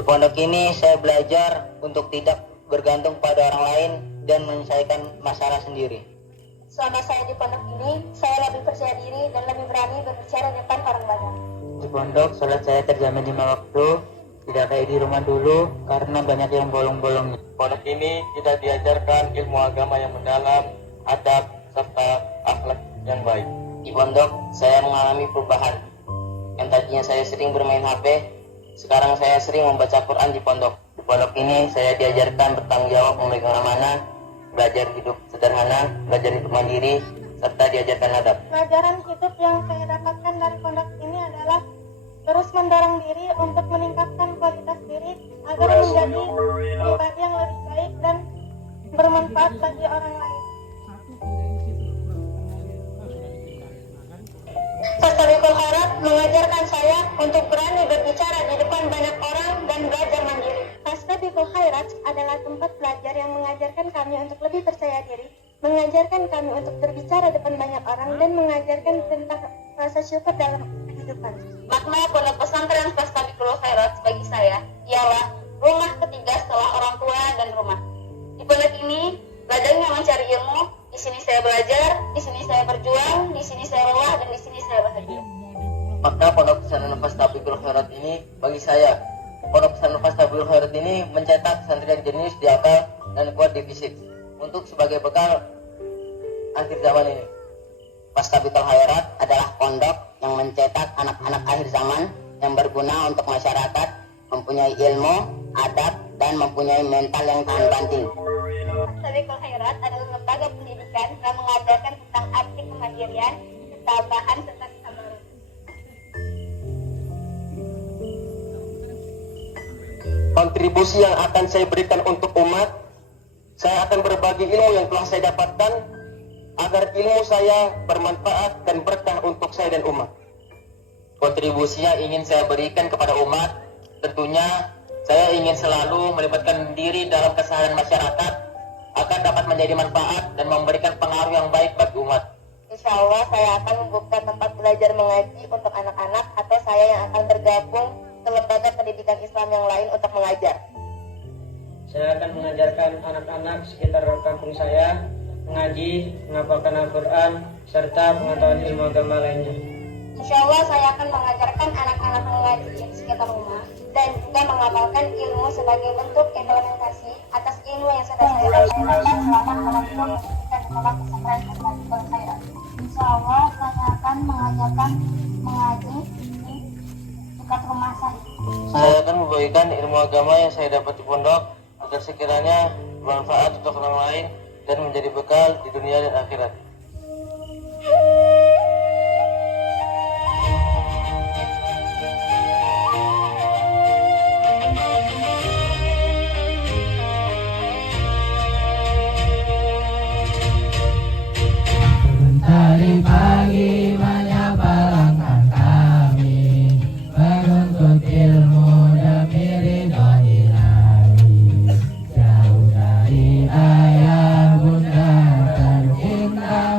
Di pondok ini saya belajar untuk tidak bergantung pada orang lain dan menyelesaikan masalah sendiri. Selama saya di pondok ini, saya lebih percaya diri dan lebih berani berbicara di depan orang banyak. Di pondok, sholat saya terjamin 5 waktu, tidak kayak di rumah dulu karena banyak yang bolong-bolongnya. Pondok ini kita diajarkan ilmu agama yang mendalam, adab, serta akhlak yang baik. Di pondok, saya mengalami perubahan. Yang tadinya saya sering bermain HP, sekarang saya sering membaca Quran di pondok. Di pondok ini, saya diajarkan bertanggung jawab, memegang amanah, belajar hidup sederhana, belajar hidup mandiri, serta diajarkan adab. Pelajaran hidup yang saya dapatkan dari pondok ini adalah terus mendorong diri untuk meningkatkan kualitas diri agar menjadi pribadi yang lebih baik dan bermanfaat bagi orang lain. Fastabiqul Khairat mengajarkan saya untuk berani berbicara di depan banyak orang dan belajar mandiri. Fastabiqul Khairat adalah tempat belajar yang mengajarkan kami untuk lebih percaya diri, mengajarkan kami untuk berbicara depan banyak orang, dan mengajarkan tentang rasa syukur dalam kehidupan. Makna pondok pesantren Fastabiqul Khairat bagi saya ialah rumah ketiga setelah orang tua dan rumah. Di pondok ini belajarnya mencari ilmu. Di sini saya belajar, di sini saya berjuang, di sini saya lelah, dan di sini saya bahagia. Makna pondok pesantren Fastabiqul Khairat ini bagi saya, pondok pesantren Fastabiqul Khairat ini mencetak santri yang jenius di akal dan kuat di fisik untuk sebagai bekal akhir zaman ini. Fastabiqul Khairat adalah pondok yang mencetak anak-anak akhir zaman yang berguna untuk masyarakat, mempunyai ilmu, adab, dan mempunyai mental yang tahan banting. Fastabiqul Khairat adalah lembaga pendidikan yang mengajarkan tentang arti kemandirian, ketabahan, serta kesabaran. Kontribusi yang akan saya berikan untuk umat, saya akan berbagi ilmu yang telah saya dapatkan agar ilmu saya bermanfaat dan berkah untuk saya dan umat. Kontribusi yang ingin saya berikan kepada umat, tentunya saya ingin selalu melibatkan diri dalam keseharian masyarakat agar dapat menjadi manfaat dan memberikan pengaruh yang baik bagi umat. Insya Allah saya akan membuka tempat belajar mengaji untuk anak-anak, atau saya yang akan bergabung ke lembaga pendidikan Islam yang lain untuk mengajar. Saya akan mengajarkan anak-anak sekitar kampung saya mengaji, menghafalkan Al-Quran, serta pengetahuan ilmu agama lainnya. Insya Allah saya akan mengajarkan anak-anak mengaji di sekitar rumah dan juga menghafalkan ilmu sebagai bentuk implementasi atas ilmu yang sudah saya dapatkan selama menempuh pendidikan di pondok pesantren Fastabiqul Khairat. Insya Allah saya akan mengajarkan mengaji di dekat rumah saya. Saya akan membagikan ilmu agama yang saya dapat di pondok agar sekiranya bermanfaat untuk orang lain dan menjadi bekal di dunia dan akhirat. Mentari pagi menyapa langkah kami, menuntut ilmu demi ridho Ilahi. Jauh dari ayah bunda tercinta,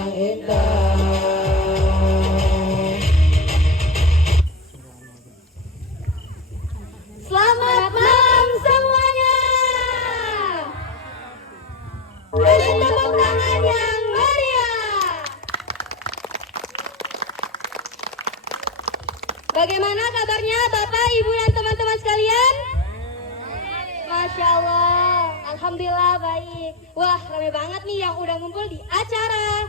yang indah. Selamat malam semuanya. Beri tepuk tangan yang meriah. Bagaimana kabarnya Bapak, Ibu, dan teman-teman sekalian? Masya Allah, Alhamdulillah baik. Wah, ramai banget nih yang udah ngumpul di acara.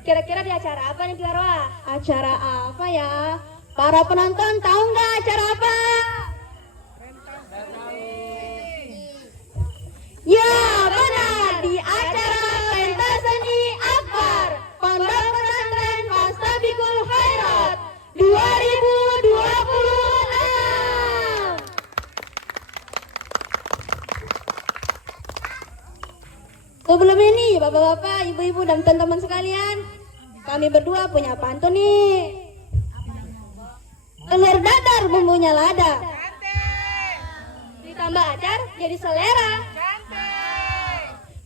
Kira-kira di acara apa nih, Tiara? Acara apa ya? Para penonton tahu nggak acara apa? Ya benar, di acara pentas seni Akbar Pondok Pesantren Fastabiqul Khairat 2026. Sebelumnya nih bapak-bapak, ibu-ibu, dan teman-teman sekalian, kami berdua punya pantun nih. Telur dadar bumbunya lada, ditambah acar jadi selera.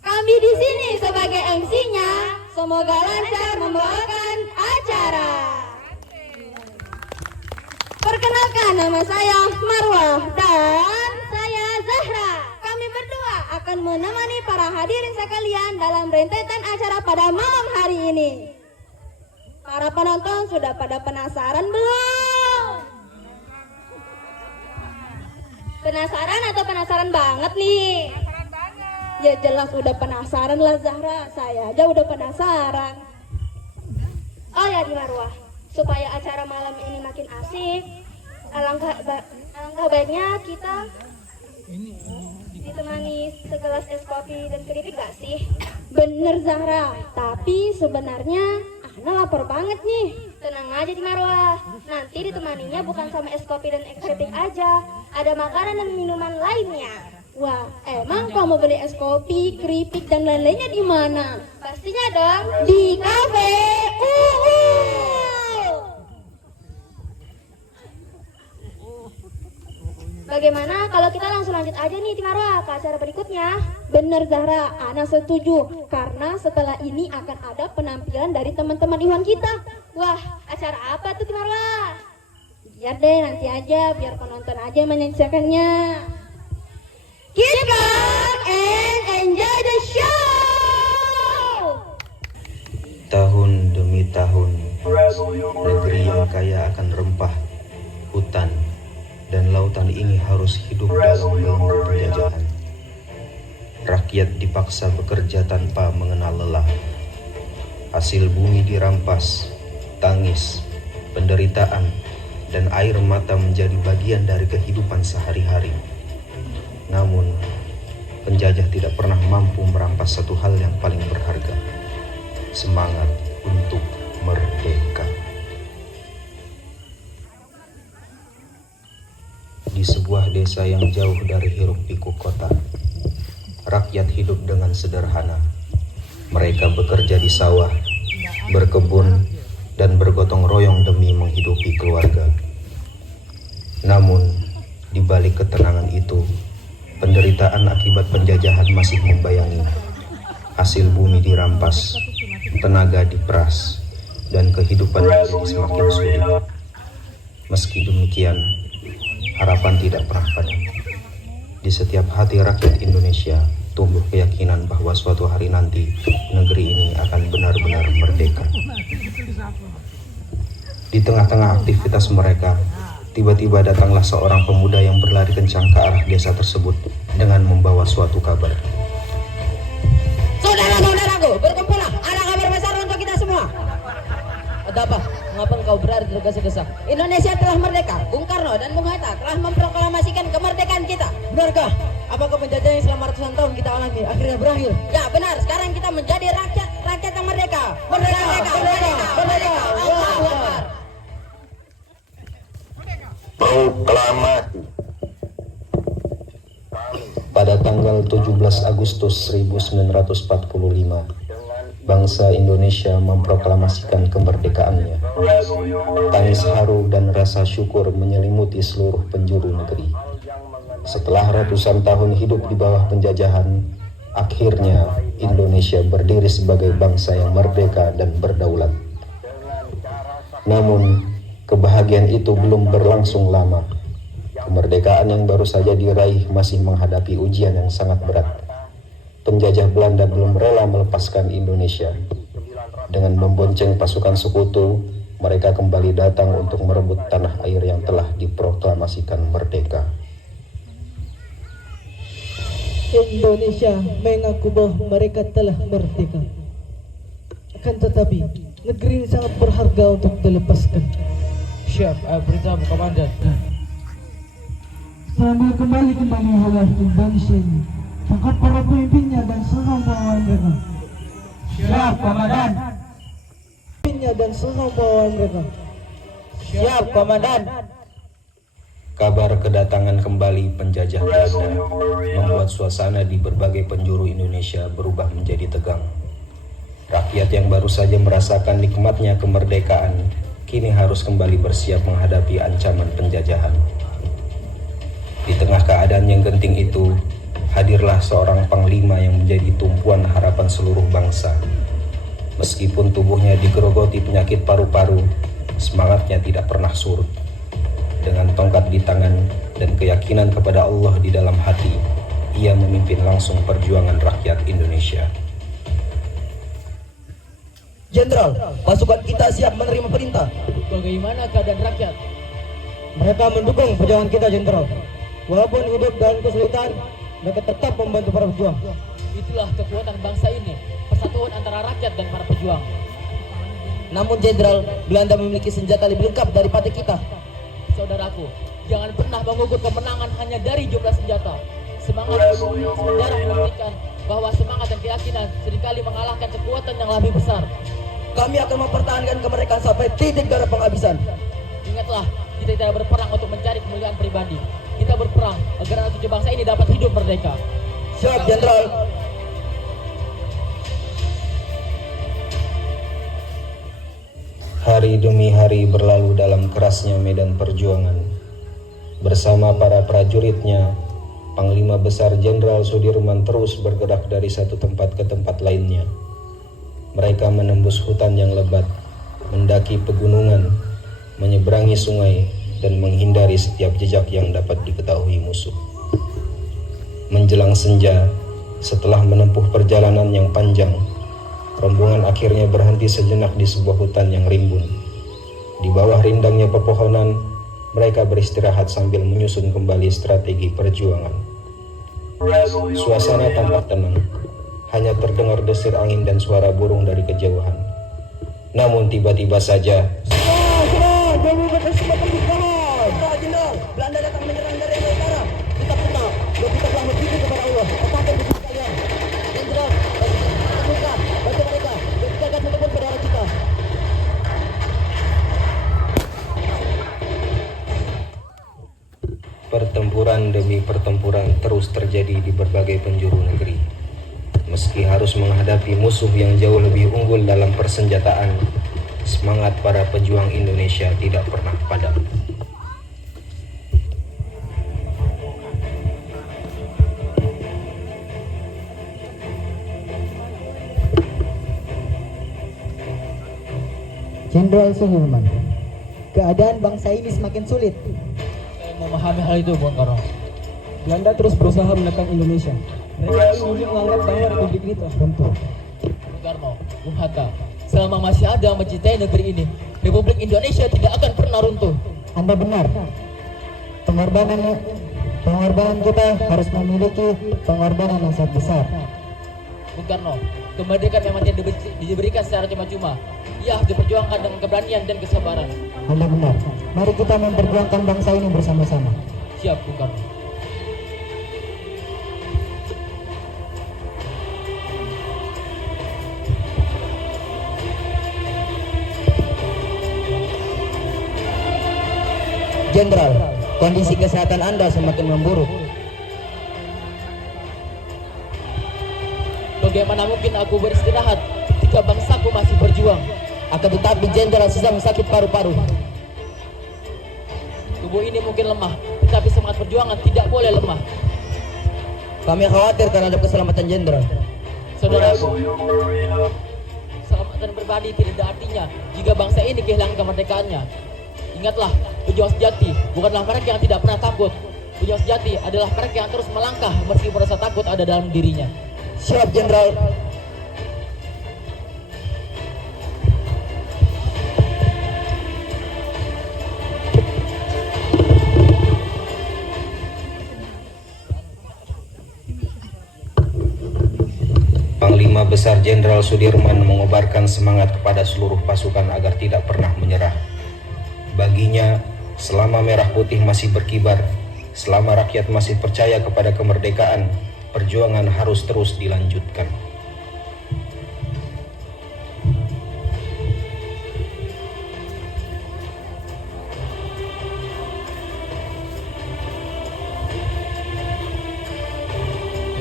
Kami di sini sebagai MC-nya, semoga lancar membawakan acara. Perkenalkan, nama saya Marwah dan saya Zahra. Kami berdua akan menemani para hadirin sekalian dalam rentetan acara pada malam hari ini. Para penonton sudah pada penasaran belum? Penasaran atau penasaran banget nih? Ya jelas udah penasaran lah Zahra, saya aja udah penasaran. Oh ya di Marwah, supaya acara malam ini makin asik, alangkah baiknya kita ditemani segelas es kopi dan keripik gak sih? Bener Zahra, tapi sebenarnya Ana lapar banget nih. Tenang aja di Marwah, nanti ditemaninya bukan sama es kopi dan es keripik aja, ada makanan dan minuman lainnya. Wah, emang kamu beli es kopi, keripik, dan lain-lainnya di mana? Pastinya dong di kafe Bagaimana kalau kita langsung lanjut aja nih Timarwa ke acara berikutnya? Bener Zahra, Ana setuju. Karena setelah ini akan ada penampilan dari teman-teman Iwan kita. Wah, acara apa tuh Timarwa? Biar deh nanti aja, biar penonton aja menyaksikannya. Keep calm and enjoy the show! Tahun demi tahun, negeri yang kaya akan rempah, hutan, dan lautan ini harus hidup dalam belenggu penjajahan. Rakyat dipaksa bekerja tanpa mengenal lelah. Hasil bumi dirampas, tangis, penderitaan, dan air mata menjadi bagian dari kehidupan sehari-hari. Namun, penjajah tidak pernah mampu merampas satu hal yang paling berharga: semangat untuk merdeka. Di sebuah desa yang jauh dari hiruk-pikuk kota, rakyat hidup dengan sederhana. Mereka bekerja di sawah, berkebun, dan bergotong royong demi menghidupi keluarga. Namun, di balik ketenangan itu, penderitaan akibat penjajahan masih membayangi. Hasil bumi dirampas, tenaga diperas, dan kehidupan menjadi semakin sulit. Meski demikian, harapan tidak pernah padam. Di setiap hati rakyat Indonesia tumbuh keyakinan bahwa suatu hari nanti negeri ini akan benar-benar merdeka. Di tengah-tengah aktivitas mereka, tiba-tiba datanglah seorang pemuda yang berlari kencang ke arah desa tersebut dengan membawa suatu kabar. Saudara-saudaraku, berkumpullah, ada kabar besar untuk kita semua. Ada apa? Mengapa engkau berada tergesa-gesa? Indonesia telah merdeka. Bung Karno dan Bung Hatta telah memproklamasikan kemerdekaan kita. Benarkah? Apakah penjajahan yang selama ratusan tahun kita alami akhirnya berakhir? Ya benar, sekarang kita menjadi rakyat yang merdeka. Merdeka, merdeka, merdeka. Allahu Akbar. Proklamasi. Pada tanggal 17 Agustus 1945, bangsa Indonesia memproklamasikan kemerdekaannya. Tangis haru dan rasa syukur menyelimuti seluruh penjuru negeri. Setelah ratusan tahun hidup di bawah penjajahan, akhirnya Indonesia berdiri sebagai bangsa yang merdeka dan berdaulat. Namun, kebahagiaan itu belum berlangsung lama. Kemerdekaan yang baru saja diraih masih menghadapi ujian yang sangat berat. Penjajah Belanda belum rela melepaskan Indonesia. Dengan membonceng pasukan sekutu, mereka kembali datang untuk merebut tanah air yang telah diproklamasikan merdeka. Indonesia mengaku bahwa mereka telah merdeka. Akan tetapi, negeri ini sangat berharga untuk dilepaskan. Siap, beritahu Komandan. Sambil kembali oleh Indonesia ini, tangkap para pemimpinnya dan serang bawahan mereka. Siap, Komandan. Pemimpinnya dan serang bawahan mereka. Siap, Komandan. Kabar kedatangan kembali penjajah Belanda membuat suasana di berbagai penjuru Indonesia berubah menjadi tegang. Rakyat yang baru saja merasakan nikmatnya kemerdekaan kini harus kembali bersiap menghadapi ancaman penjajahan. Di tengah keadaan yang genting itu, hadirlah seorang panglima yang menjadi tumpuan harapan seluruh bangsa. Meskipun tubuhnya digerogoti penyakit paru-paru, semangatnya tidak pernah surut. Dengan tongkat di tangan dan keyakinan kepada Allah di dalam hati, ia memimpin langsung perjuangan rakyat Indonesia. Jenderal, pasukan kita siap menerima perintah. Bagaimana keadaan rakyat? Mereka mendukung perjuangan kita, Jenderal. Walaupun hidup dalam kesulitan, mereka tetap membantu para pejuang. Itulah kekuatan bangsa ini, persatuan antara rakyat dan para pejuang. Namun, Jenderal, Belanda memiliki senjata lebih lengkap daripada kita. Saudaraku, jangan pernah mengukur kemenangan hanya dari jumlah senjata. Semangat sejarah membuktikan bahwa semangat dan keyakinan seringkali mengalahkan kekuatan yang lebih besar. Kami akan mempertahankan kemerdekaan sampai titik darah penghabisan. Ingatlah, kita tidak berperang untuk mencari kemuliaan pribadi. Kita berperang agar anak cucu bangsa ini dapat hidup merdeka. Siap, Jenderal. Hari demi hari berlalu dalam kerasnya medan perjuangan. Bersama para prajuritnya, Panglima Besar Jenderal Sudirman terus bergerak dari satu tempat ke tempat lainnya. Mereka menembus hutan yang lebat, mendaki pegunungan, menyeberangi sungai, dan menghindari setiap jejak yang dapat diketahui musuh. Menjelang senja, setelah menempuh perjalanan yang panjang, rombongan akhirnya berhenti sejenak di sebuah hutan yang rimbun. Di bawah rindangnya pepohonan, mereka beristirahat sambil menyusun kembali strategi perjuangan. Suasana tampak tenang, hanya terdengar desir angin dan suara burung dari kejauhan. Namun tiba-tiba saja, Jenderal, Belanda datang menyerang dari arah utara. Kita tenang, kita telah berpikir kepada Allah. Katakan di kalian. Jenderal, temukan, bantu mereka, dan jaga satupun saudara kita. pertempuran demi pertempuran terus terjadi di berbagai penjuru negeri. Meski harus menghadapi musuh yang jauh lebih unggul dalam persenjataan, semangat para pejuang Indonesia tidak pernah padam. Jenderal Sudirman, keadaan bangsa ini semakin sulit. Saya memahami hal itu, Bung Karno. Belanda terus berusaha menekan Indonesia. Mereka ingin menganggap bahwa republik ini telah runtuh. Bung Karno, Bung Hatta, selama masih ada yang mencintai negeri ini, Republik Indonesia tidak akan pernah runtuh. Anda benar. Pengorbanan kita harus memiliki pengorbanan yang sangat besar. Bung Karno, kemerdekaan memang tidak diberikan secara cuma-cuma. Ia harus diperjuangkan dengan keberanian dan kesabaran. Anda benar. Mari kita memperjuangkan bangsa ini bersama-sama. Siap, Bung Karno. Jenderal, kondisi kesehatan Anda semakin memburuk. Bagaimana mungkin aku beristirahat ketika bangsaku masih berjuang? Akan tetapi Jenderal sedang sakit paru-paru. Tubuh ini mungkin lemah, tetapi semangat perjuangan tidak boleh lemah. Kami khawatir terhadap keselamatan Jenderal. Saudaraku, keselamatan pribadi tidak ada artinya jika bangsa ini kehilangan kemerdekaannya. Ingatlah, pejuang sejati bukanlah mereka yang tidak pernah takut. Pejuang sejati adalah mereka yang terus melangkah meskipun rasa takut ada dalam dirinya. Siap, Jenderal. Panglima Besar Jenderal Sudirman mengobarkan semangat kepada seluruh pasukan agar tidak pernah menyerah. Baginya, selama merah putih masih berkibar, selama rakyat masih percaya kepada kemerdekaan, perjuangan harus terus dilanjutkan.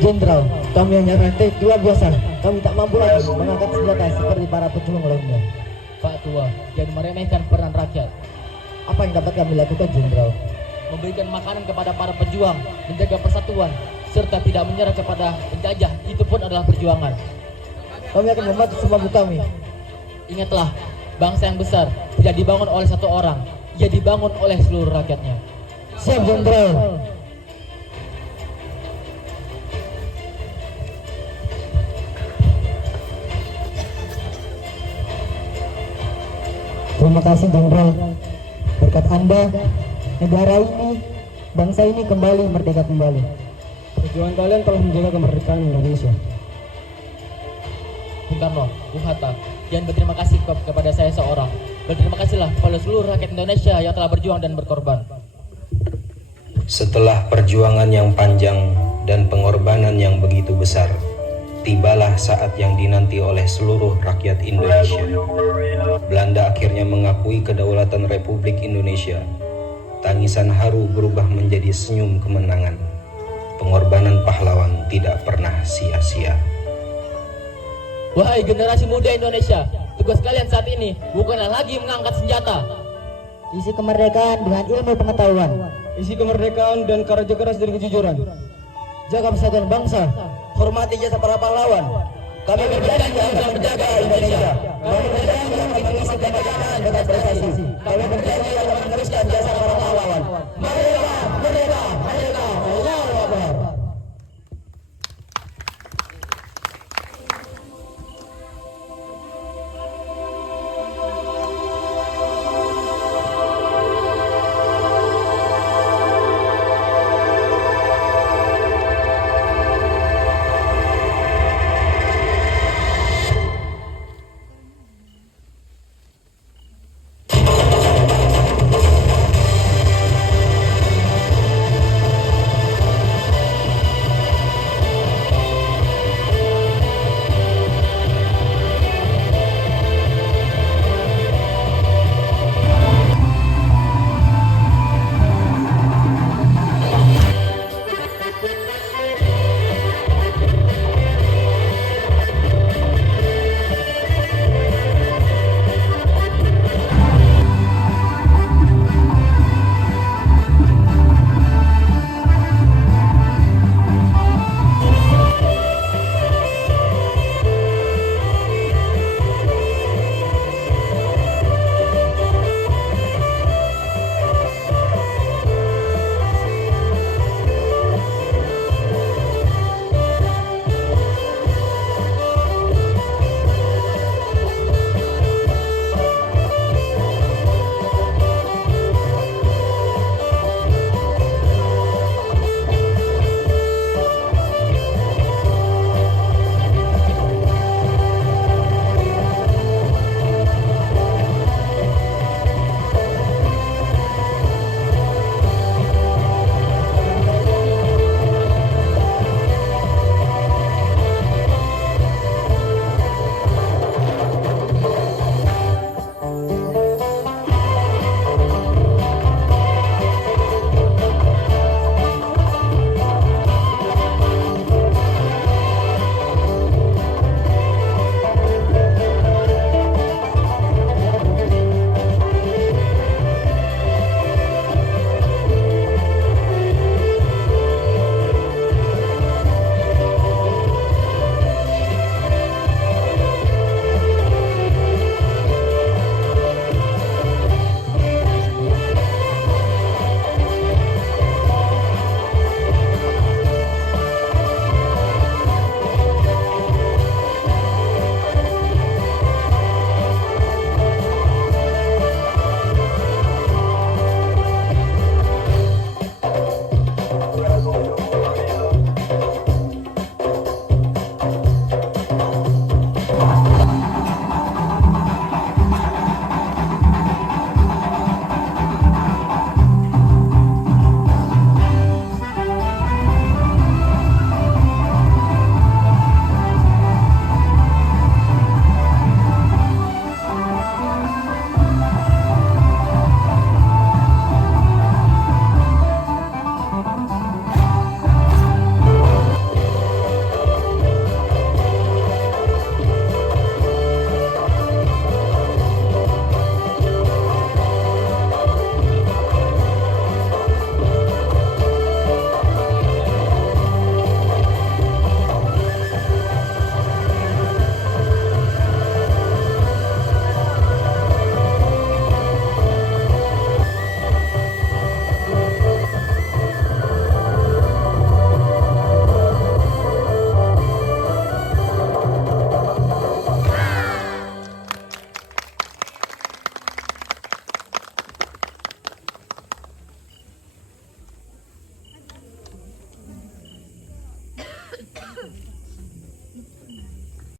Jenderal, kami hanya rantai luar biasa. Kami tak mampu lagi mengangkat senjata seperti para pejuang lainnya. Pak Tua, jangan meremehkan peran rakyat. Apa yang dapat kami lakukan, Jenderal? Memberikan makanan kepada para pejuang, menjaga persatuan, serta tidak menyerah kepada penjajah, itu pun adalah perjuangan. Kami akan membantu semampu kami. Ingatlah, bangsa yang besar tidak dibangun oleh satu orang, ia dibangun oleh seluruh rakyatnya. Siap, Jenderal. Terima kasih, Jenderal. Berkat Anda, negara ini, bangsa ini kembali merdeka kembali. Perjuangan kalian telah menjaga kemerdekaan Indonesia. Bung Karno, Bung Hatta, jangan berterima kasih kepada saya seorang. Berterima kasihlah kepada seluruh rakyat Indonesia yang telah berjuang dan berkorban. Setelah perjuangan yang panjang dan pengorbanan yang begitu besar, tibalah saat yang dinanti oleh seluruh rakyat Indonesia. Belanda akhirnya mengakui kedaulatan Republik Indonesia. Tangisan haru berubah menjadi senyum kemenangan. Pengorbanan pahlawan tidak pernah sia-sia. Wahai generasi muda Indonesia, tugas kalian saat ini bukanlah lagi mengangkat senjata. Isi kemerdekaan dengan ilmu pengetahuan. Isi kemerdekaan dan kerja keras dan kejujuran. Jaga persatuan bangsa. Hormati jasa para pahlawan. Kami berjanji akan menjaga Indonesia. Kami berjanji akan mengisi kemerdekaan dengan prestasi. Kami berjanji akan meneruskan jasa para pahlawan. Merdeka, merdeka,